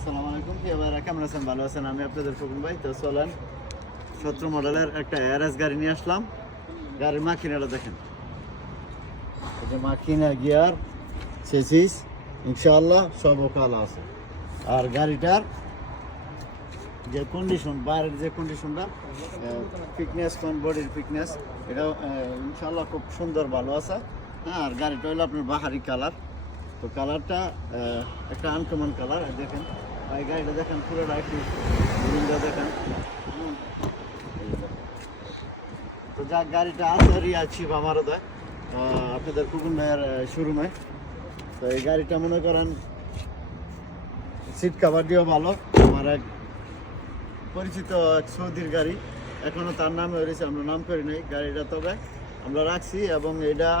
আসসালামু আলাইকুম, কি ভাইরা কেমন আছেন? ভালো আছেন? আমি আপনাদের ফকুন ভাই। তো চলেন 17 মডেলের একটা এআরএস গাড়ি নিয়ে আসলাম। গাড়ির মাকিনাটা দেখেন, এই যে মাকিনা, গিয়ার, চেসিস ইনশাআল্লাহ সব ওকালা আছে। আর গাড়িটার যে কন্ডিশন, বাইরের যে কন্ডিশনটা, ফিটনেস, বডির ফিটনেস, এটাও ইনশাআল্লাহ খুব সুন্দর, ভালো আছে। হ্যাঁ, আর গাড়িটা হলো আপনার বাহারি কালার। তো কালারটা একটা আনকমন কালার। দেখেন ভাই, গাড়িটা দেখেন, পুরোটা একটু দেখেন। তো যা গাড়িটা আছে রিয়া ছিপ আমারও দেয় আপনাদের কুকুন ভাইয়ের শোরুমে। তো এই গাড়িটা মনে করেন সিট কাভার দিয়েও ভালো। আমার এক পরিচিত এক সৌদির গাড়ি, এখনও তার নামে হয়েছে, আমরা নাম করি নাই গাড়িটা, তবে আমরা রাখছি। এবং এটা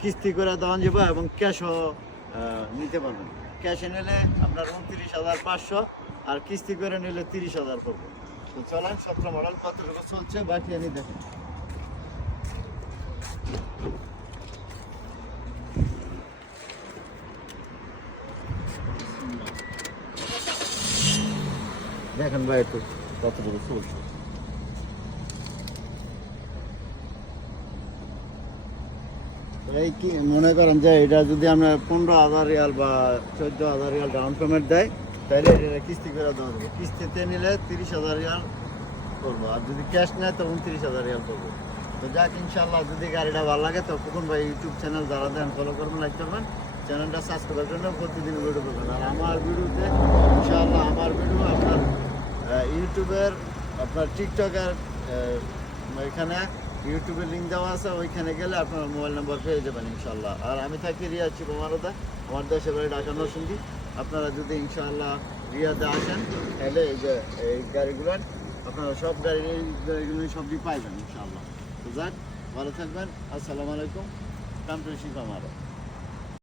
কিস্তি করে দেওয়া যাবে এবং ক্যাশও নিতে পারবেন। ক্যাশে নিলে আপনার 29,500, আর কিস্তি করে নিলে 30,000 পড়বে। তো চলেন 17 মডেল কতটুকু চলছে বাকি আমি দেখেন। দেখেন ভাই একটু কতটুকু চলছে। এই কি মনে করেন যে এটা যদি আমরা 15,000 রিয়াল বা 14,000 রিয়াল ডাউন পেমেন্ট দেয়, তাহলে এটা কিস্তি করে দেওয়া যাবে। কিস্তিতে নিলে 30,000 রিয়াল করবো, আর যদি ক্যাশ নেয় তো 29,000 রিয়াল করবো। তো যাক, ইনশাল্লাহ যদি গাড়িটা ভালো লাগে তো ফুকুন ভাই ইউটিউব চ্যানেল যারা দেন ফলো করবেন, লাইক করবেন, চ্যানেলটা সাবস্ক্রাইব করবেন, প্রতিদিন ভিডিও করবেন। আর আমার ভিডিওতে ইনশাআল্লাহ আমার ভিডিও আপনার ইউটিউবের, আপনার টিকটকের, এখানে ইউটিউবের লিঙ্ক দেওয়া আছে, ওইখানে গেলে আপনার মোবাইল নাম্বার পেয়ে যাবেন ইনশাআল্লাহ। আর আমি থাকি রিয়াদ আমারদা, আমার দেশের বাড়ি ঢাকা নরসিংদী। আপনারা যদি ইনশাআল্লাহ রিয়াদে আসেন, তাহলে এই যে এই গাড়িগুলোর আপনারা সব গাড়িগুলো সবই পাইবেন ইনশাআল্লাহ। তো যাক, ভালো থাকবেন। আসসালামু আলাইকুম। কামপ্রেশিক আমারও।